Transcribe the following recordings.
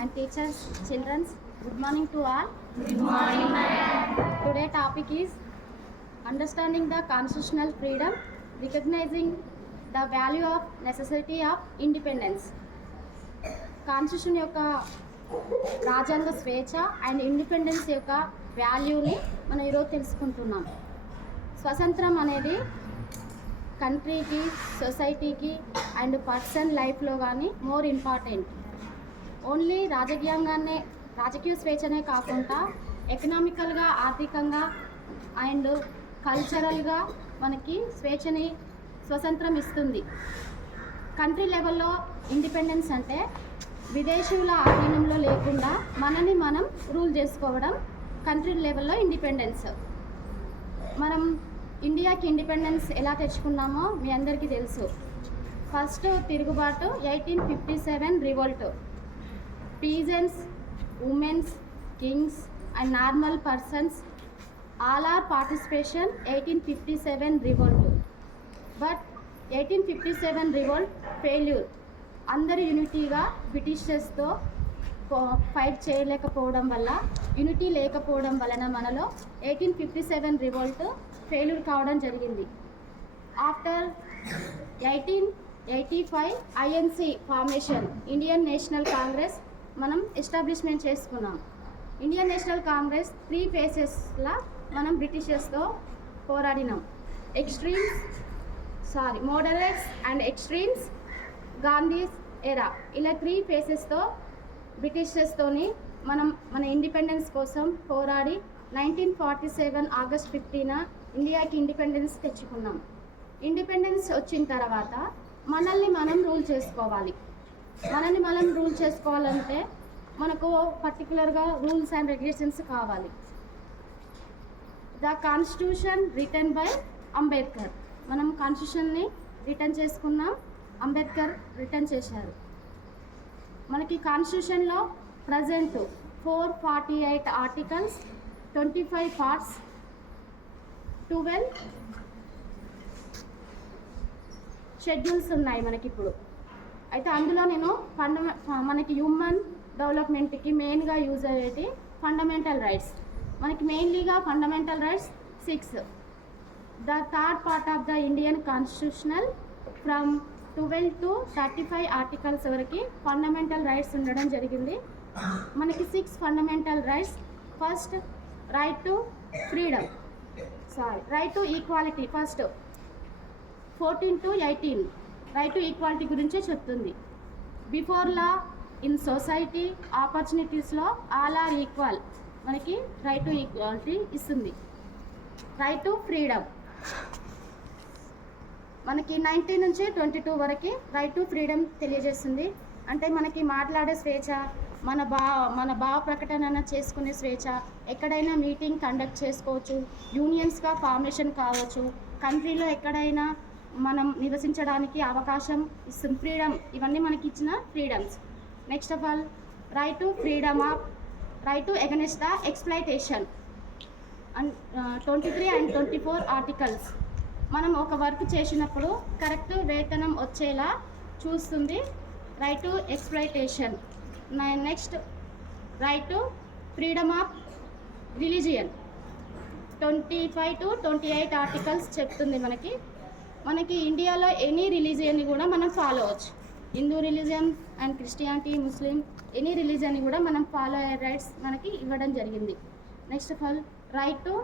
and teachers, children. Good morning to all. Good morning, ma'am. Today topic is understanding the constitutional freedom, recognizing the value of necessity of independence. Constitution యొక్క రాజ్యాంగ స్వేచ్ఛ and independence యొక్క వాల్యూని మనం ఈరోజు తెలుసుకుంటున్నాం. స్వతంత్రం అనేది కంట్రీకి, సొసైటీకి అండ్ పర్సన్ లైఫ్లో కానీ మోర్ ఇంపార్టెంట్. ఓన్లీ రాజకీయ స్వేచ్ఛనే కాకుండా ఎకనామికల్గా, ఆర్థికంగా అండ్ కల్చరల్గా మనకి స్వతంత్రం ఇస్తుంది. కంట్రీ లెవెల్లో ఇండిపెండెన్స్ అంటే విదేశీయుల ఆధీనంలో లేకుండా మనని మనం రూల్ చేసుకోవడం కంట్రీ లెవెల్లో ఇండిపెండెన్స్. మనం ఇండియాకి ఇండిపెండెన్స్ ఎలా తెచ్చుకున్నామో మీ అందరికీ తెలుసు. ఫస్ట్ తిరుగుబాటు 1857 revolt. Peasants, women's, kings and normal persons all are participation 1857 revolt. But 1857 revolt failure. అందరూ యూనిటీగా బ్రిటిషర్స్తో ఫైట్ చేయలేకపోవడం వల్ల, యూనిటీ లేకపోవడం వలన మనలో 1857 రివోల్ట్ ఫెయిల్యూర్ కావడం జరిగింది. After 1885 INC formation, Indian national Congress మనం ఎస్టాబ్లిష్మెంట్ చేసుకున్నాం. ఇండియన్ నేషనల్ కాంగ్రెస్ 3 ఫేసెస్లా మనం బ్రిటిషర్స్తో పోరాడినాం. మోడరేట్స్ అండ్ ఎక్స్ట్రీమ్స్, గాంధీస్ ఎరా, ఇలా 3 ఫేసెస్తో బ్రిటిషర్స్తోని మన ఇండిపెండెన్స్ కోసం పోరాడి 1947 ఆగస్ట్ 15న ఇండియాకి ఇండిపెండెన్స్ తెచ్చుకున్నాం. ఇండిపెండెన్స్ వచ్చిన తర్వాత మనల్ని మనం రూల్ చేసుకోవాలంటే మనకు పర్టికులర్గా రూల్స్ అండ్ రెగ్యులేషన్స్ కావాలి. The constitution written by Ambedkar. మనం కాన్స్టిట్యూషన్ని రిటర్న్ చేసుకున్నాం, అంబేద్కర్ రిటర్న్ చేశారు. మనకి కాన్స్టిట్యూషన్లో ప్రజెంట్ 448 ఆర్టికల్స్, 25 పార్ట్స్, 12 షెడ్యూల్స్ ఉన్నాయి మనకి ఇప్పుడు. అయితే అందులో నేను మనకి హ్యూమన్ డెవలప్మెంట్కి మెయిన్గా యూజ్ అయ్యేటి ఫండమెంటల్ రైట్స్. మనకి మెయిన్లీగా fundamental rights 6. The third part of the Indian constitutional from 12 to 35 articles వరకు ఫండమెంటల్ రైట్స్ ఉండడం జరిగింది. మనకి 6 fundamental rights. First right to freedom, right to equality. First 14 to 18 right to equality గురించే చెప్తుంది. Before law in society, ఆపర్చునిటీస్లో all are equal, మనకి right to equality ఇస్తుంది. Right to freedom మనకి 19 నుంచి 22 వరకు రైట్ టు ఫ్రీడమ్ తెలియజేస్తుంది. అంటే మనకి మాట్లాడే స్వేచ్ఛ, మన భావ ప్రకటన చేసుకునే స్వేచ్ఛ, ఎక్కడైనా మీటింగ్ కండక్ట్ చేసుకోవచ్చు, యూనియన్స్గా ఫార్మేషన్ కావచ్చు, కంట్రీలో ఎక్కడైనా మనం నివసించడానికి అవకాశం ఇస్తుంది. ఫ్రీడమ్, ఇవన్నీ మనకి ఇచ్చిన freedoms. Next of all right to freedom of right to against the exploitation and 23 and 24 articles. మనం ఒక వర్క్ చేసినప్పుడు కరెక్ట్ వేతనం వచ్చేలా చూస్తుంది right to exploitation. Next right to freedom of religion 25 to 28 articles చెప్తుంది మనకి ఇండియాలో ఎనీ రిలీజియన్ని కూడా మనం ఫాలో అవ్వచ్చు. Hindu religion and Christianity, Muslim, any రిలీజియన్ని కూడా మనం ఫాలో అయ్యే రైట్స్ మనకి ఇవ్వడం జరిగింది. Next of all right to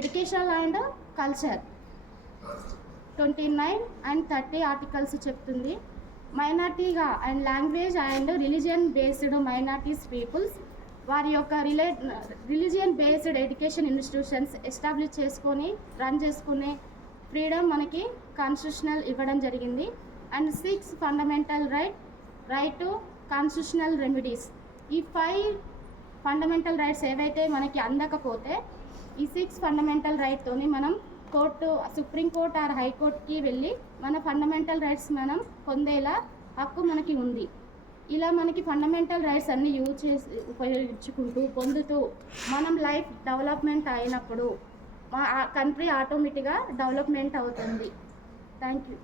education and culture 29 and 30 articles చెప్తుంది. మైనార్టీగా and language and religion based minorities peoples వారి యొక్క religion based education institutions establish చేసుకొని రన్ చేసుకునే ఫ్రీడమ్ మనకి కాన్స్టిట్యూషనల్ ఇవ్వడం జరిగింది. And 6 fundamental right to constitutional remedies. ఈ 5 ఫండమెంటల్ రైట్స్ ఏవైతే మనకి అందకపోతే ఈ 6 ఫండమెంటల్ రైట్తోని మనం సుప్రీంకోర్టు ఆర్ హైకోర్టుకి వెళ్ళి మన ఫండమెంటల్ రైట్స్ మనం పొందేలా హక్కు మనకి ఉంది. ఇలా మనకి ఫండమెంటల్ రైట్స్ అన్నీ ఉపయోగించుకుంటూ పొందుతూ మనం లైఫ్ డెవలప్మెంట్ అయినప్పుడు మా కంట్రీ ఆటోమేటిక్గా డెవలప్మెంట్ అవుతుంది. Thank you.